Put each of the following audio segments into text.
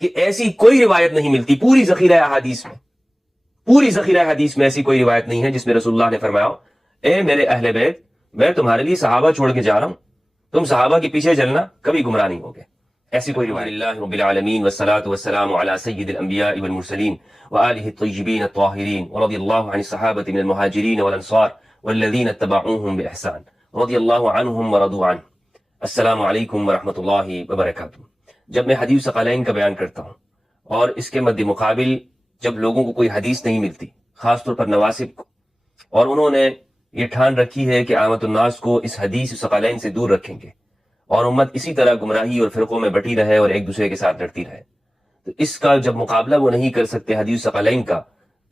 کہ ایسی کوئی روایت نہیں ملتی پوری ذخیرہ حدیث میں ایسی کوئی روایت نہیں ہے جس میں رسول اللہ نے فرمایا اے میرے اہل بیت میں تمہارے لیے صحابہ چھوڑ کے جا رہا ہوں، تم صحابہ کے پیچھے چلنا، کبھی گمراہ نہیں ہوگے. ایسی کوئی روایت. اللہ رب العالمین والصلاة والسلام علی سید الانبیاء والمرسلین وآلہ الطیبین الطاہرین ورضی اللہ عن الصحابة من المہاجرین والانصار والذین اتبعوهم بإحسان رضی اللہ عنہم ورضوا عنہ. السلام علیکم ورحمۃ اللہ وبرکاتہ. جب میں حدیث ثقلین کا بیان کرتا ہوں اور اس کے مد مقابل جب لوگوں کو کوئی حدیث نہیں ملتی، خاص طور پر نواسب کو، اور انہوں نے یہ ٹھان رکھی ہے کہ عامت الناس کو اس حدیث ثقلین سے دور رکھیں گے اور امت اسی طرح گمراہی اور فرقوں میں بٹی رہے اور ایک دوسرے کے ساتھ لڑتی رہے، تو اس کا جب مقابلہ وہ نہیں کر سکتے حدیث ثقلین کا،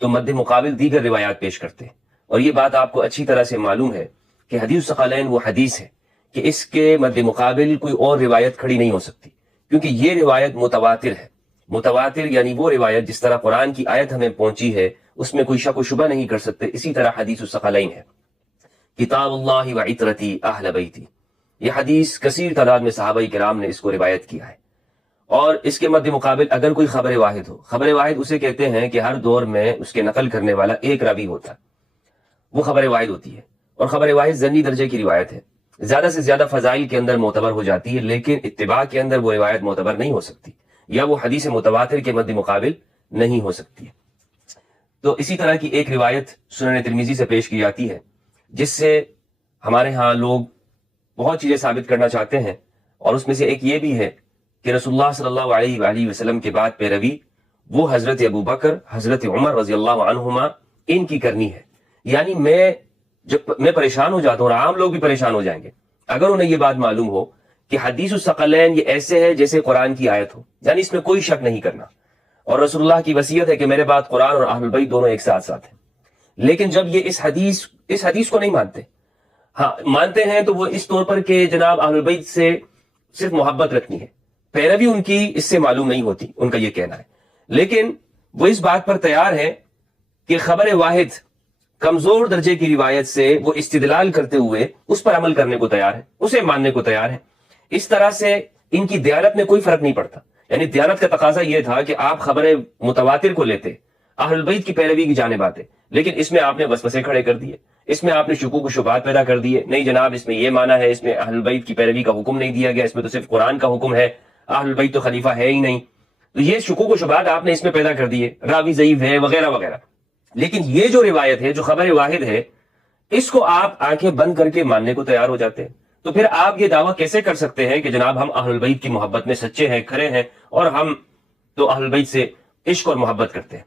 تو مد مقابل دیگر روایات پیش کرتے ہیں. اور یہ بات آپ کو اچھی طرح سے معلوم ہے کہ حدیث ثقلین وہ حدیث ہے کہ اس کے مد مقابل کوئی اور روایت کھڑی نہیں ہو سکتی، کیونکہ یہ روایت متواتر ہے. متواتر یعنی وہ روایت جس طرح قرآن کی آیت ہمیں پہنچی ہے اس میں کوئی شک و شبہ نہیں کر سکتے، اسی طرح حدیث الثقلین ہے. کتاب اللہ و عطرتی اہل بیتی، یہ حدیث کثیر تعداد میں صحابہ کرام نے اس کو روایت کیا ہے. اور اس کے مد مقابل اگر کوئی خبر واحد ہو، خبر واحد اسے کہتے ہیں کہ ہر دور میں اس کے نقل کرنے والا ایک راوی ہوتا ہے، وہ خبر واحد ہوتی ہے. اور خبر واحد ضمنی درجے کی روایت ہے، زیادہ سے زیادہ فضائل کے اندر معتبر ہو جاتی ہے، لیکن اتباع کے اندر وہ روایت معتبر نہیں ہو سکتی، یا وہ حدیث متواتر کے مد مقابل نہیں ہو سکتی. تو اسی طرح کی ایک روایت سنن ترمذی سے پیش کی جاتی ہے، جس سے ہمارے ہاں لوگ بہت چیزیں ثابت کرنا چاہتے ہیں، اور اس میں سے ایک یہ بھی ہے کہ رسول اللہ صلی اللہ علیہ وآلہ وسلم کے بعد پیروی وہ حضرت ابو بکر، حضرت عمر رضی اللہ عنہما ان کی کرنی ہے. یعنی جب میں پریشان ہو جاتا ہوں اور عام لوگ بھی پریشان ہو جائیں گے اگر انہیں یہ بات معلوم ہو کہ حدیث الثقلین یہ ایسے ہے جیسے قرآن کی آیت ہو، یعنی اس میں کوئی شک نہیں کرنا. اور رسول اللہ کی وصیت ہے کہ میرے بعد قرآن اور اہل البیت دونوں ایک ساتھ ہیں. لیکن جب یہ اس حدیث کو نہیں مانتے، ہاں مانتے ہیں تو وہ اس طور پر کہ جناب اہل البیت سے صرف محبت رکھنی ہے، پیروی ان کی اس سے معلوم نہیں ہوتی، ان کا یہ کہنا ہے. لیکن وہ اس بات پر تیار ہے کہ خبر واحد کمزور درجے کی روایت سے وہ استدلال کرتے ہوئے اس پر عمل کرنے کو تیار ہے، اسے ماننے کو تیار ہے. اس طرح سے ان کی دیانت میں کوئی فرق نہیں پڑتا. یعنی دیانت کا تقاضا یہ تھا کہ آپ خبر متواتر کو لیتے، اہل البیت کی پیروی کی جانب آتے، لیکن اس میں آپ نے وسوسے کھڑے کر دیے، اس میں آپ نے شکوک و شبہات پیدا کر دیے. نہیں جناب، اس میں یہ مانا ہے، اس میں اہل البیت کی پیروی کا حکم نہیں دیا گیا، اس میں تو صرف قرآن کا حکم ہے، اہل البیت تو خلیفہ ہے ہی نہیں. تو یہ شکوک و شبہات آپ نے اس میں پیدا کر دیے، راوی ضعیف ہے وغیرہ وغیرہ. لیکن یہ جو روایت ہے، جو خبر واحد ہے، اس کو آپ آنکھیں بند کر کے ماننے کو تیار ہو جاتے ہیں. تو پھر آپ یہ دعویٰ کیسے کر سکتے ہیں کہ جناب ہم اہل البیت کی محبت میں سچے ہیں، کھرے ہیں، اور ہم تو اہل البیت سے عشق اور محبت کرتے ہیں.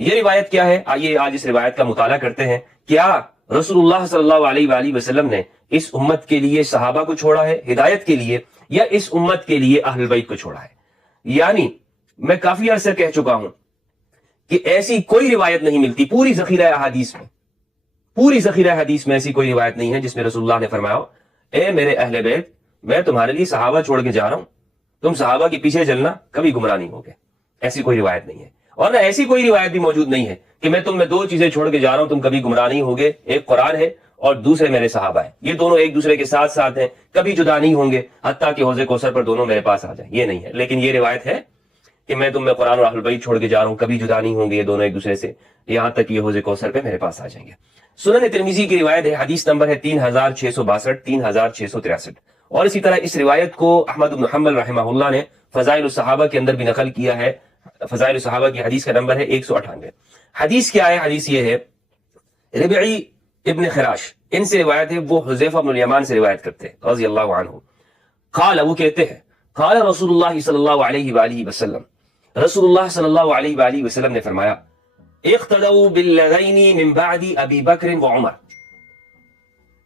یہ روایت کیا ہے؟ آئیے آج اس روایت کا مطالعہ کرتے ہیں. کیا رسول اللہ صلی اللہ علیہ وآلہ وسلم نے اس امت کے لیے صحابہ کو چھوڑا ہے ہدایت کے لیے، یا اس امت کے لیے اہل البیت کو چھوڑا ہے؟ یعنی میں کافی عرصہ کہہ چکا ہوں کہ ایسی کوئی روایت نہیں ملتی پوری ذخیرہ حدیث میں ایسی کوئی روایت نہیں ہے جس میں رسول اللہ نے فرمایا اے میرے اہل بیت میں تمہارے لیے صحابہ چھوڑ کے جا رہا ہوں، تم صحابہ کے پیچھے چلنا، کبھی گمراہ نہیں ہوگے. ایسی کوئی روایت نہیں ہے. اور نہ ایسی کوئی روایت بھی موجود نہیں ہے کہ میں تم میں دو چیزیں چھوڑ کے جا رہا ہوں، تم کبھی گمراہ نہیں ہوگے. ایک قرآن ہے اور دوسرے میرے صحابہ ہیں، یہ دونوں ایک دوسرے کے ساتھ ہیں، کبھی جدا نہیں ہوں گے، حتیٰ کہ حوض کوثر پر دونوں میرے پاس آ جائیں. یہ نہیں ہے. لیکن یہ روایت ہے کہ میں تم میں قرآن اور اہل البیت چھوڑ کے جا رہا ہوں، کبھی جدا نہیں ہوں گے یہ دونوں ایک دوسرے سے، یہاں تک یہ حوض کوثر پہ میرے پاس آ جائیں گے. سنن ترمذی کی روایت ہے، حدیث نمبر ہے 3662 3663. اور اسی طرح اس روایت کو احمد بن حنبل رحمہ اللہ نے فضائل الصحابہ کے اندر بھی نقل کیا ہے. فضائل الصحابہ کی حدیث کا نمبر ہے 198. حدیث کیا ہے؟ حدیث یہ ہے، ربعی ابن خراش ان سے روایت ہے، وہ حذیفہ بن الیمان سے روایت کرتے ہیں رضی اللہ عنہ. قال، وہ کہتے ہیں، قال رسول اللہ صلی اللہ علیہ وآلہ وسلم، رسول اللہ صلی اللہ علیہ وآلہ وسلم نے فرمایا، اقتدوا بالذین من بعد ابی بکر و عمر،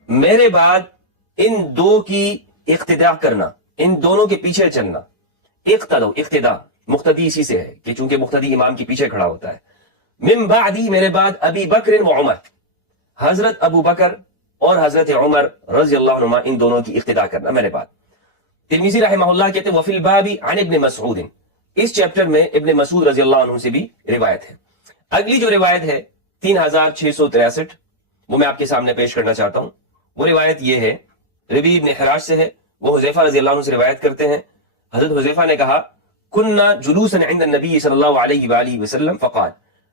میرے بعد ان دو کی اقتداء کرنا، ان دونوں کے پیچھے چلنا. اقتداء مقتدی اسی سے ہے کہ چونکہ مقتدی امام کے پیچھے کھڑا ہوتا ہے. من بعدی، میرے بعد، ابی بکر و عمر، حضرت ابو بکر اور حضرت عمر رضی اللہ عنہما، ان دونوں کی اقتداء کرنا میرے بعد. ترمذی رحمہ اللہ کہتے ہیں وفی الباب عن ابن مسعود، اس چیپٹر میں ابن مسعود رضی اللہ عنہ سے بھی روایت ہے. اگلی جو روایت ہے 3663، وہ میں آپ کے سامنے پیش کرنا چاہتا ہوں. وہ روایت یہ ہے، ربیع ابن خراش سے ہے، وہ حذیفہ رضی اللہ عنہ سے روایت کرتے ہیں. حضرت حذیفہ نے کہا، كنا جلوسا عند النبي صلی اللہ علیہ وآلہ وسلم فقال،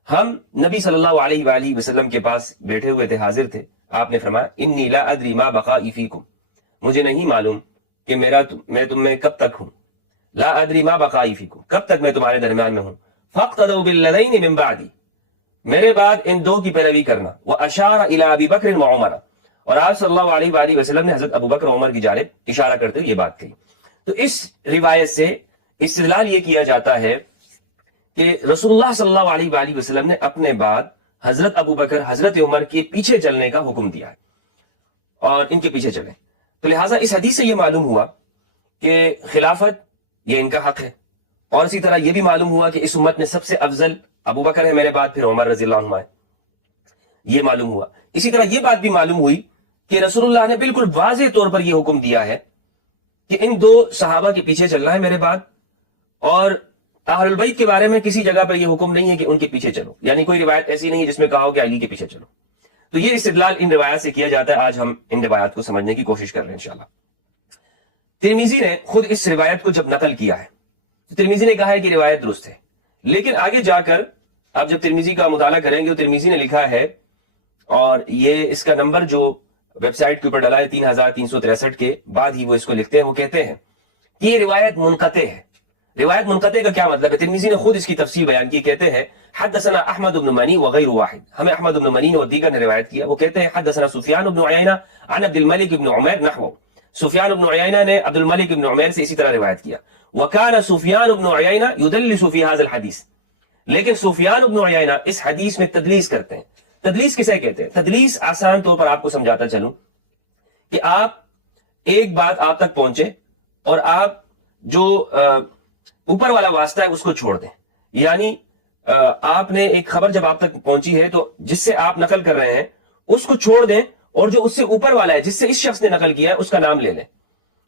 ہم نبی صلی اللہ علیہ وآلہ وسلم کے پاس بیٹھے ہوئے تھے، حاضر تھے، آپ نے فرمایا انی لا ادری ما بقائی فیکم، مجھے نہیں معلوم کہ میں تم میں کب تک ہوں، لا ادری ما بقائی فیکم، کب تک میں تمہارے درمیان میں ہوں، فاقتدوا بالذین من بعدی، میرے بعد ان دو کی پیروی کرنا، واشار الی ابی بکر وعمر، اور آپ صلی اللہ علیہ وآلہ وسلم نے حضرت ابو بکر و عمر کی جانب اشارہ کرتے ہوئے یہ بات کہی۔ تو اس روایت سے استدلال یہ کیا جاتا ہے کہ رسول اللہ صلی اللہ علیہ وآلہ وسلم نے اپنے بعد حضرت ابو بکر، حضرت عمر کے پیچھے چلنے کا حکم دیا ہے اور ان کے پیچھے چلیں۔ تو لہٰذا اس حدیث سے یہ معلوم ہوا کہ خلافت یہ ان کا حق ہے، اور اسی طرح یہ بھی معلوم ہوا کہ اس امت میں سب سے افضل ابو بکر ہے میرے بعد، پھر عمر رضی اللہ عنہ ہے، یہ معلوم ہوا۔ اسی طرح یہ بات بھی معلوم ہوئی کہ رسول اللہ نے بالکل واضح طور پر یہ حکم دیا ہے کہ ان دو صحابہ کے پیچھے چلنا ہے میرے بعد، اور اہل البیت کے بارے میں کسی جگہ پر یہ حکم نہیں ہے کہ ان کے پیچھے چلو، یعنی کوئی روایت ایسی نہیں ہے جس میں کہا ہو کہ علی کے پیچھے چلو۔ تو یہ استدلال ان روایات سے کیا جاتا ہے۔ آج ہم ان روایات کو سمجھنے کی کوشش کر رہے ہیں انشاءاللہ۔ ترمذی نے خود اس روایت کو جب نقل کیا ہے تو ترمذی نے کہا ہے کہ روایت درست ہے، لیکن آگے جا کر آپ جب ترمذی کا مطالعہ کریں گے تو ترمذی نے لکھا ہے، اور یہ اس کا نمبر جو ویب سائٹ کے اوپر ڈلا ہے 3363 کے بعد ہی وہ اس کو لکھتے ہیں، وہ کہتے ہیں کہ یہ روایت منقطع ہے۔ روایت منقطع کا کیا مطلب ہے؟ ترمذی نے خود اس کی تفصیل بیان کی، کہتے ہیں حدثنا احمد بن منی وغیر واحد، ہمیں احمد بن منی اور دیگر نے روایت کیا۔ وہ کہتے ہیں حدثنا سفیان بن عیینہ عن عبد الملک بن عمیر نحو، سفیان بن عیینہ نے عبد الملک بن عمیر سے اسی طرح روایت کیا۔ وکان سفیان بن عیینہ یدلس فی ھذا الحدیث، لیکن سفیان بن عیینہ اس حدیث میں تدلیس کرتے ہیں۔ تدلیس کسے کہتے ہیں؟ تدلیس آسان طور پر آپ کو سمجھاتا چلوں کہ آپ ایک بات آپ تک پہنچے اور آپ جو اوپر والا واسطہ ہے اس کو چھوڑ دیں، یعنی آپ نے ایک خبر جب آپ تک پہنچی ہے تو جس سے آپ نقل کر رہے ہیں اس کو چھوڑ دیں، اور جو اس سے اوپر والا ہے جس سے اس شخص نے نقل کیا ہے اس کا نام لے لیں۔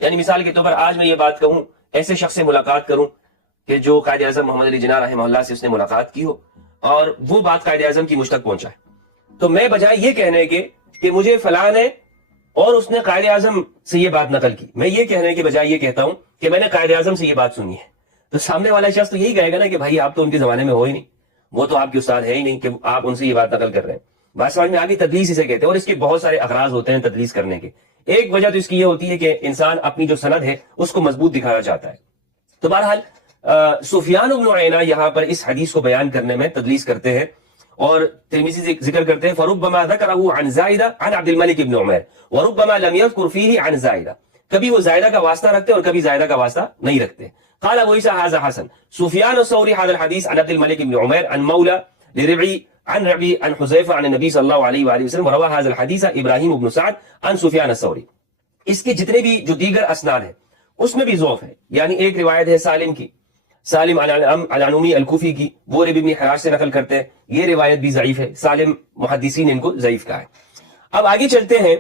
یعنی مثال کے طور پر آج میں یہ بات کہوں، ایسے شخص سے ملاقات کروں کہ جو قائد اعظم محمد علی جناح رحمہ اللہ سے اس نے ملاقات کی ہو اور وہ بات قائد اعظم کی مجھ تک پہنچا ہے، تو میں بجائے یہ کہنے کے کہ مجھے فلاں نے اور اس نے قائد اعظم سے یہ بات نقل کی، میں یہ کہنے کے بجائے یہ کہتا ہوں کہ میں نے قائد اعظم سے یہ بات سنی ہے، تو سامنے والا شخص تو یہی کہے گا نا کہ بھائی آپ تو ان کے زمانے میں ہو ہی نہیں، وہ تو آپ کے استاد ہے ہی نہیں کہ آپ ان سے یہ بات نقل کر رہے ہیں۔ بات سمجھ میں آگے؟ تدلیس اسے کہتے ہیں، اور اس کے بہت سارے اغراض ہوتے ہیں تدلیس کرنے کے۔ ایک وجہ تو اس کی یہ ہوتی ہے کہ انسان اپنی جو سند ہے اس کو مضبوط دکھانا چاہتا ہے۔ تو بہرحال سفیان بن عیینہ یہاں پر اس حدیث کو بیان کرنے میں تدلیس کرتے ہیں، اور ترمذی ذکر کرتے ہیں فربما ذکرہ عن زائدہ عن عبد الملک بن عمیر وربما لم يذکر فیہ عن زائدہ، کبھی وہ زائدہ کا واسطہ رکھتے اور کبھی زائدہ کا واسطہ نہیں رکھتے۔ قال ابو عیسیٰ ھذا حسن، سفیان الثوری هذا الحديث عن عبد الملك بن عمير عن مولى لربعي عن ربعي عن حذیفہ عن النبي صلی اللہ علیہ وآلہ وسلم وروى هذا الحديث ابراہیم بن سعد عن سفیان الثوری۔ اس کے جتنے بھی جو دیگر اسناد ہیں اس میں بھی ضعف ہے، یعنی ایک روایت ہے سالم کی، سالم العنومی الکوفی کی، وہ ربی بن حراش سے نقل کرتے ہیں، یہ روایت بھی ضعیف ہے، سالم محدثین ان کو ضعیف کہا ہے۔ اب آگے چلتے ہیں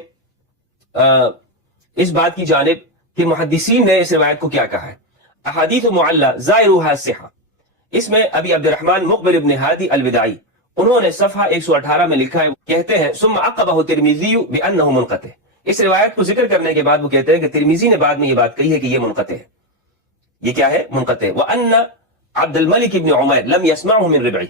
اس بات کی جانب کہ محدثین نے اس روایت کو کیا کہا ہے۔ احادیث معلہ ظاہرها الصحہ، اس میں ابی عبد الرحمن مقبل ابن ہادی الوداعی انہوں نے صفحہ 118 میں لکھا ہے، کہتے ہیں ثم عقبہ ترمذی بانہ منقطع، اس روایت کو ذکر کرنے کے بعد وہ کہتے ہیں کہ ترمذی نے بعد میں یہ بات کہی ہے کہ یہ منقطع ہے۔ یہ کیا ہے؟ منقطع۔ وان عبد الملک ابن عمیر لم يسمعه من ربعی،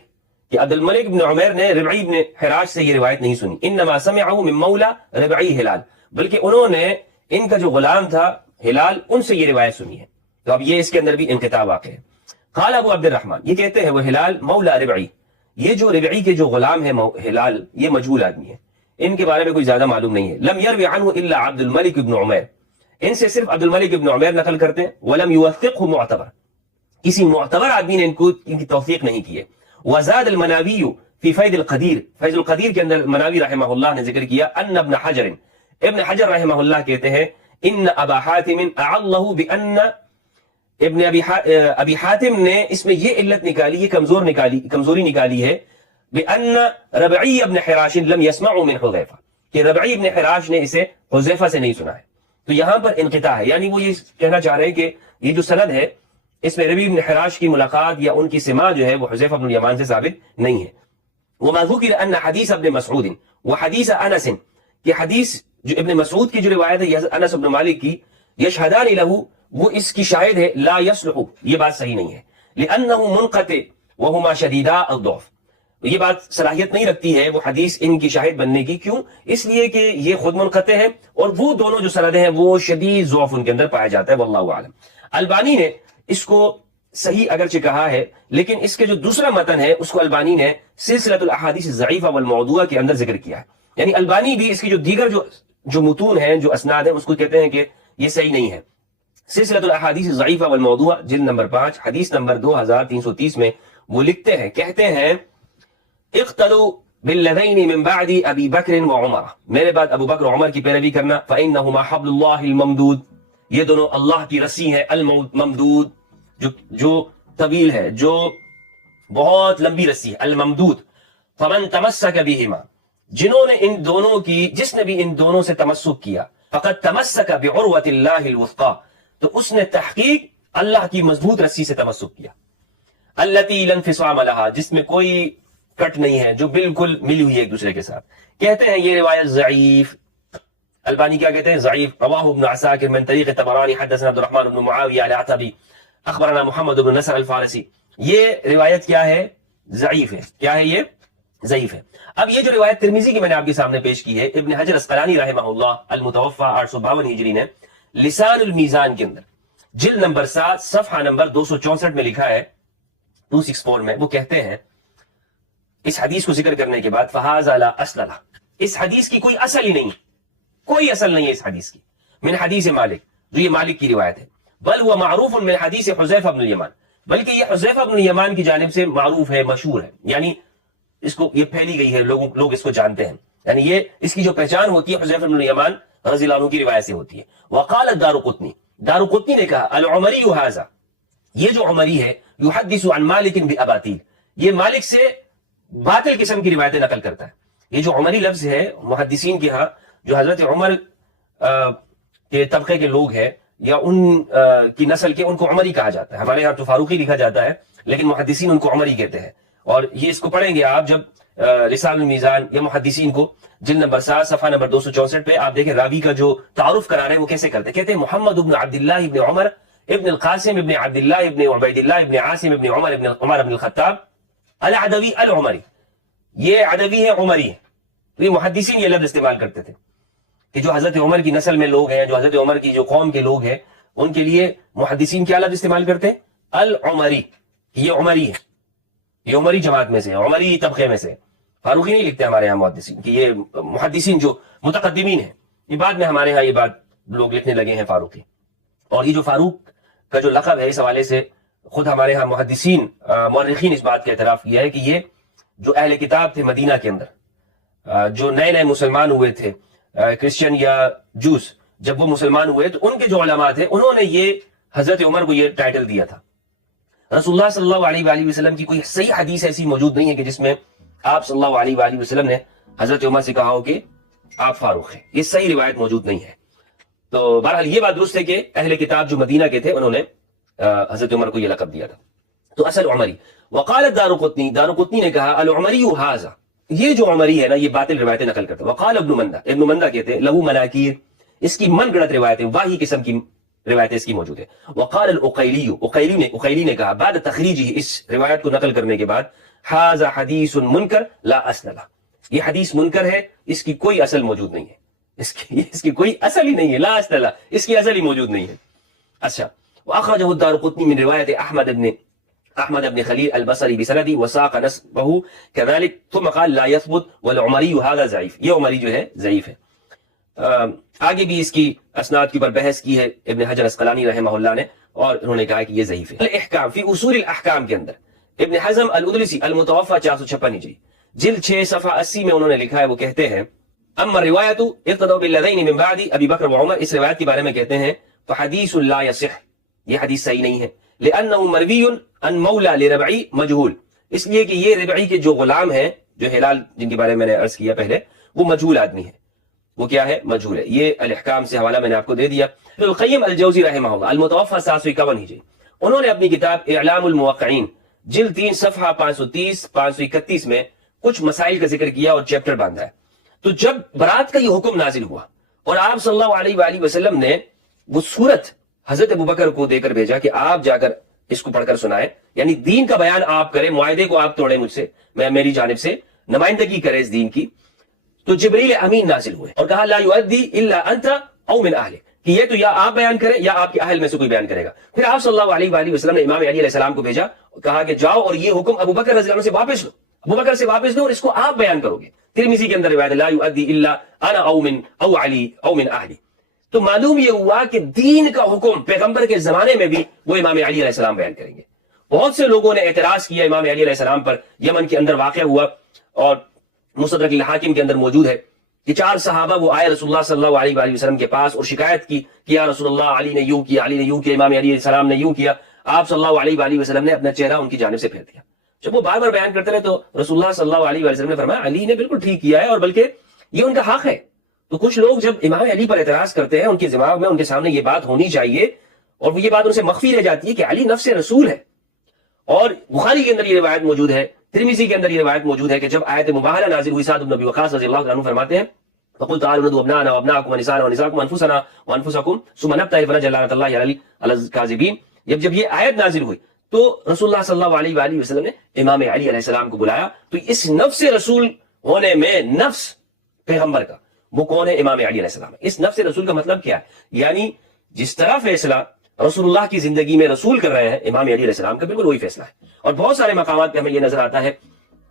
کہ عبد الملک ابن عمیر نے ربعی ابن حراش سے یہ روایت نہیں سنی، انما سمعه من مولا ربعی ہلال، بلکہ انہوں نے ان کا جو غلام تھا ہلال ان سے یہ روایت سنی ہے۔ تو اب یہ اس کے اندر بھی انقطاع واقع ہے۔ قال ابو عبد الرحمن، یہ کہتے ہیں وہ ہلال مولا ربعی، یہ جو ربعی کے جو غلام ہے ہلال، یہ مجہول آدمی ہے، ان کے بارے میں کوئی زیادہ معلوم نہیں ہے۔ لم يروي عنه الا عبد الملک ابن عمیر، ان سے صرف عبد الملک ابن عمیر نقل کرتے ہیں۔ ولم يوثقه معتبر، کسی معتبر آدمی نے ان کی توثیق نہیں کی ہے۔ وزاد المناوی فی فیض القدیر، فیض القدیر کے اندر مناوی رحمہ اللہ نے ذکر کیا ان ابن حجر، ابن حجر رحمہ اللہ کہتے ہیں ان ابا حاتم اعلہ بان، ابن ابی حاتم نے اس میں یہ علت نکالی، یہ کمزوری نکالی ہے بان ربعی ابن حراش لم يسمع من حذیفہ، کہ ربعی ابن حراش نے اسے حذیفہ سے نہیں سنا ہے۔ تو یہاں پر انقطاع ہے، یعنی وہ یہ کہنا چاہ رہے ہیں کہ یہ جو سند ہے اس میں ربعی ابن حراش کی ملاقات یا ان کی سماع جو ہے وہ حذیفہ بن الیمان سے ثابت نہیں ہے۔ وما ذکر ان حدیث ابن مسعود وحدیث انس، کہ حدیث جو ابن مسعود کی جو روایت ہے انس بن مالک کی، یشہدان لہ، وہ اس کی شاہد ہے، لا یصلح، یہ بات صحیح نہیں ہے۔ لأنه منقطع وهما شديدا الضعف. یہ بات صلاحیت نہیں رکھتی ہے وہ حدیث ان کی شاہد بننے کی. کیوں؟ اس لیے کہ یہ خود منقطع ہے اور وہ دونوں جو سندیں ہیں وہ شدید ضعف ان کے اندر پایا جاتا ہے. واللہ اعلم. البانی نے اس کو صحیح اگرچہ کہا ہے لیکن اس کے جو دوسرا متن ہے اس کو البانی نے سلسلۃ الاحادیث الضعیفہ والموضوعہ کے اندر ذکر کیا ہے. یعنی البانی بھی اس کی جو دیگر جو متون ہیں جو اسناد ہیں اس کو کہتے ہیں کہ یہ صحیح نہیں ہے. سلسلۃ الاحادیث الضعیفہ والموضوعہ جلد نمبر 5 حدیث نمبر 2330 میں وہ لکھتے ہیں، کہتے ہیں اقتدوا بالذین من بعد ابی بکر وعمر، میرے بعد ابو بکر و عمر کی پیروی کرنا. فانہما حبل اللہ الممدود، یہ دونوں اللہ کی رسی ہے، الممدود جو طویل ہے، جو بہت لمبی رسی ہے، الممدود. فمن تمسک بہما، جنہوں نے ان دونوں کی، جس نے بھی ان دونوں سے تمسک کیا، فقد تمسک بعروۃ اللہ الوثقی، تو اس نے تحقیق اللہ کی مضبوط رسی سے تمسک کیا. التی لا انفصام لها، جس میں کوئی کٹ نہیں ہے، جو بالکل ملی ہوئی ہے ایک دوسرے کے ساتھ. کہتے ہیں یہ روایت ضعیف. البانی کیا کہتے ہیں؟ ضعیف. رواہ ابن عساکر من طریق طبرانی حدثنا عبد الرحمن بن معاویہ العتبی اخبرنا محمد بن نصر الفارسی. یہ روایت کیا ہے؟ ضعیف ہے. کیا ہے یہ؟ ضعیف ہے. اب یہ جو روایت ترمذی کی میں نے آپ کے سامنے پیش کی ہے، ابن حجر اسقلانی رحمہ اللہ المتوفى 852 ہجری نے لسان المیزان کے اندر جلد نمبر 7 صفحہ نمبر 264 میں لکھا ہے، 264 میں وہ کہتے ہیں اس حدیث کو ذکر کرنے کے بعد فہذا لا اصل لہ، اس حدیث کی کوئی اصل ہی نہیں، کوئی اصل نہیں ہے اس حدیث کی. من حدیث مالک، جو یہ مالک کی روایت ہے. بل هو معروف من حدیث حذیفہ بن الیمان، بلکہ یہ حذیفہ بن الیمان کی جانب سے معروف ہے، مشہور ہے، یعنی اس کو یہ پھیلی گئی ہے، لوگ اس کو جانتے ہیں. یعنی یہ اس کی جو پہچان ہوتی ہے حذیفہ بن الیمان رضی اللہ عنہ کی روایت سے ہوتی ہے. وقال الدارقطنی، دارقطنی نے کہا العمری ھذا، یہ جو عمری ہے یحدث عن مالک باباطیل، یہ مالک سے باطل قسم کی روایتیں نقل کرتا ہے. یہ جو عمری لفظ ہے محدثین کے ہاں جو حضرت عمر کے طبقے کے لوگ ہیں یا ان کی نسل کے، ان کو عمری کہا جاتا ہے. ہمارے یہاں تو فاروقی لکھا جاتا ہے لیکن محدثین ان کو عمری کہتے ہیں. اور یہ اس کو پڑھیں گے آپ جب رسال المیزان یا محدثین کو جلد نمبر 7 صفحہ نمبر 264 پہ آپ دیکھیں راوی کا جو تعارف کرا رہے ہیں وہ کیسے کرتے ہیں. کہتے ہیں محمد ابن عبداللہ ابن عمر ابن القاسم ابن عبداللہ ابن عبیداللہ ابن عاصم ابن عمر ابن عمر ابن الخطاب العدوی العمری، یہ عدوی ہے، عمری ہے. تو یہ محدثین یہ لفظ استعمال کرتے تھے کہ جو حضرت عمر کی نسل میں لوگ ہیں، جو حضرت عمر کی جو قوم کے لوگ ہیں، ان کے لیے محدثین کیا لفظ استعمال کرتے ہیں؟ العمری. یہ عمری ہے، یہ عمری جماعت میں سے ہے، عمری طبقے میں سے. فاروقی نہیں لکھتے ہمارے یہاں محدثین کہ یہ محدثین جو متقدمین ہیں، یہ بعد میں ہمارے ہاں یہ بات لوگ لکھنے لگے ہیں فاروقی. اور یہ جو فاروق کا جو لقب ہے اس حوالے سے خود ہمارے ہاں محدثین مورخین اس بات کا اعتراف کیا ہے کہ یہ جو اہل کتاب تھے مدینہ کے اندر، جو نئے نئے مسلمان ہوئے تھے، کرسچن یا جوس، جب وہ مسلمان ہوئے تو ان کے جو علماء تھے انہوں نے یہ حضرت عمر کو یہ ٹائٹل دیا تھا. رسول اللہ صلی اللہ علیہ وآلہ وسلم کی کوئی صحیح حدیث ایسی موجود نہیں ہے کہ جس میں آپ صلی اللہ علیہ وآلہ وسلم نے حضرت عمر سے کہا ہو کہ آپ فاروق ہیں. یہ صحیح روایت موجود نہیں ہے. تو بہرحال یہ بات درست ہے کہ اہل کتاب جو مدینہ کے تھے انہوں نے حضرت عمر کو یہ لقب دیا تھا. تو اصل عمری. وقال الدارقطنی، دارقطنی نے کہا العمری ھذا، یہ جو عمری ہے نا یہ باطل روایتیں نقل کرتا ہے. وقال ابن مندہ، ابن مندہ کہتے ہیں لہو مناکیر، اس کی من گڑت روایتیں، واہی قسم کی روایتیں اس کی موجود ہے. وقال الاقیلی، اقیلی نے کہا بعد تخریجہ، اس روایت کو نقل کرنے کے بعد، ھذا حدیث منکر لا اصل لہ، یہ حدیث منکر ہے، اس کی کوئی اصل موجود نہیں ہے، اس کی کوئی اصل ہی نہیں ہے، لا اصل لہ، اس کی اصل ہی موجود نہیں ہے. اچھا، واخرجہ الدارقطنی من روایت احمد بن خلیل البصری بسندی وساق نسبہ كذلك ثم قال لا يثبت والعمری هذا ضعیف، یہ عمری جو ہے ضعیف ہے. آگے بھی اس کی اسناد کے اوپر بحث کی ہے ابن حجر اسقلانی رحمہ اللہ نے، اور انہوں نے کہا کہ یہ ضعیف ہے. الاحکام فی اصول الاحکام کے اندر ابن حزم الادلسی المتوفى 456 ہجری جلد 6 صفحہ 80 میں انہوں نے لکھا ہے، وہ کہتے ہیں اما روایت اقتدوا بالذین من بعد ابی بکر وعمر، اس روایت کے بارے میں کہتے ہیں فحدیث لا یصح، یہ حدیث صحیح نہیں ہے. لأنه مروی عن مولا لربعی مجہول، اس لیے کہ یہ ربعی کے جو غلام ہیں، جو ہلال جن کے بارے میں نے عرض کیا پہلے، وہ مجہول آدمی ہے. وہ کیا ہے؟ مجہول ہے. یہ الاحکام سے حوالہ میں نے آپ کو دے دیا. ابن القیم الجوزی رحمہ اللہ المتوفى 751 ہجری، انہوں نے اپنی کتاب اعلام الموقعین جلد 3 صفحہ 530 531 میں کچھ مسائل کا ذکر کیا اور چیپٹر باندھا ہے. تو جب برات کا یہ حکم نازل ہوا اور آپ صلی اللہ علیہ وآلہ وسلم نے وہ صورت حضرت ابوبکر کو دے کر بھیجا کہ آپ جا کر اس کو پڑھ کر سنائیں، یعنی دین کا بیان آپ کریں، معاہدے کو آپ توڑیں مجھ سے، میری جانب سے نمائندگی کریں اس دین کی. تو جبریل امین نازل ہوئے اور کہا لا یؤدی الا انت او من اہلک، کہ یہ تو یا آپ بیان کریں یا آپ کے اہل میں سے کوئی بیان کرے گا. پھر آپ صلی اللہ علیہ وآلہ وسلم نے امام علی علیہ السلام کو بھیجا، کہا کہ جاؤ اور یہ حکم ابو بکر رضی اللہ عنہ سے واپس لو، ابو بکر سے واپس لو اور اس کو آپ بیان کرو گے. ترمذی کے اندر روایت لا یؤدی الا انا او علی او من اہلی. تو معلوم یہ ہوا کہ دین کا حکم پیغمبر کے زمانے میں بھی وہ امام علی علیہ السلام بیان کریں گے. بہت سے لوگوں نے اعتراض کیا امام علی علیہ السلام پر، یمن کے اندر واقع ہوا اور مستدرک الحاکم کے اندر موجود ہے کہ 4 صحابہ وہ آئے رسول اللہ صلی اللہ علیہ وآلہ وسلم کے پاس اور شکایت کی کہ یا رسول اللہ علی نے یوں کیا، علی نے یوں کیا، امام علی علیہ السلام نے یوں کیا. آپ صلی اللہ علیہ وآلہ وسلم نے اپنا چہرہ ان کی جانب سے پھیر دیا. جب وہ بار بار بیان کرتے رہے تو رسول اللہ صلی اللہ علیہ وآلہ وسلم نے فرمایا علی نے بالکل ٹھیک کیا ہے اور بلکہ یہ ان کا حق ہے. تو کچھ لوگ جب امام علی پر اعتراض کرتے ہیں، ان کے دماغ میں ان کے سامنے یہ بات ہونی چاہیے اور وہ یہ بات ان سے مخفی رہ جاتی ہے کہ علی نفس رسول ہے. اور بخاری کے اندر یہ روایت موجود ہے، ترمذی کے اندر یہ روایت موجود ہے کہ جب آیت مباہلہ نازل ہوئی، سعد بن ابی وقاص رضی اللہ عنہ فرماتے ہیں فقل تعالوا ندعو ابناءنا وابناءکم ونساءنا ونساءکم وانفسنا وانفسکم ثم نبتهل فنجعل لعنۃ اللہ علی الکاذبین. جب یہ آیت نازل ہوئی تو رسول اللہ صلی اللہ علیہ وآلہ وسلم نے امام علی علیہ السلام کو بلایا. تو اس نفس رسول ہونے میں نفس پیغمبر کا وہ کون ہے؟ امام علی علیہ السلام. اس نفس رسول کا مطلب کیا ہے؟ یعنی جس طرح فیصلہ رسول اللہ کی زندگی میں رسول کر رہے ہیں امام علی علیہ السلام کا بالکل وہی فیصلہ ہے. اور بہت سارے مقامات پہ ہمیں یہ نظر آتا ہے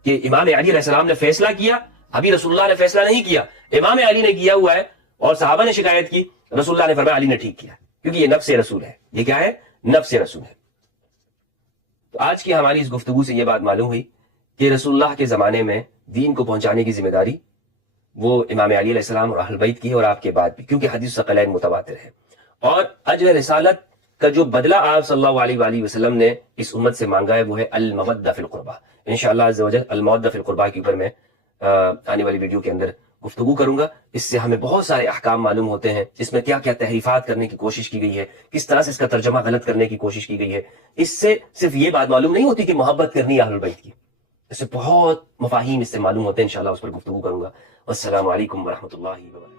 کہ امام علی علیہ السلام نے فیصلہ کیا، ابھی رسول اللہ نے فیصلہ نہیں کیا، امام علی نے کیا ہوا ہے اور صحابہ نے شکایت کی، رسول اللہ نے فرمایا علی نے ٹھیک کیا، کیونکہ یہ نفس رسول ہے. یہ کیا ہے؟ نفس رسول ہے. تو آج کی ہماری اس گفتگو سے یہ بات معلوم ہوئی کہ رسول اللہ کے زمانے میں دین کو پہنچانے کی ذمہ داری وہ امام علی علیہ السلام اور اہل بیت کی ہے اور آپ کے بعد بھی، کیونکہ حدیث ثقلین متواتر ہے. اور اجر رسالت کا جو بدلہ آپ صلی اللہ علیہ وآلہ وسلم نے اس امت سے مانگا ہے وہ ہے المودہ فی القربہ. انشاءاللہ عز و جل المودہ فی القربہ کے اوپر میں آنے والی ویڈیو کے اندر گفتگو کروں گا. اس سے ہمیں بہت سارے احکام معلوم ہوتے ہیں، اس میں کیا کیا تحریفات کرنے کی کوشش کی گئی ہے، کس طرح سے اس کا ترجمہ غلط کرنے کی کوشش کی گئی ہے. اس سے صرف یہ بات معلوم نہیں ہوتی کہ محبت کرنی ہے اہل بیت کی، اس سے بہت مفاہیم اس سے معلوم ہوتے ہیں. انشاءاللہ اس پر گفتگو کروں گا. والسلام علیکم ورحمۃ اللہ وبرکاتہ.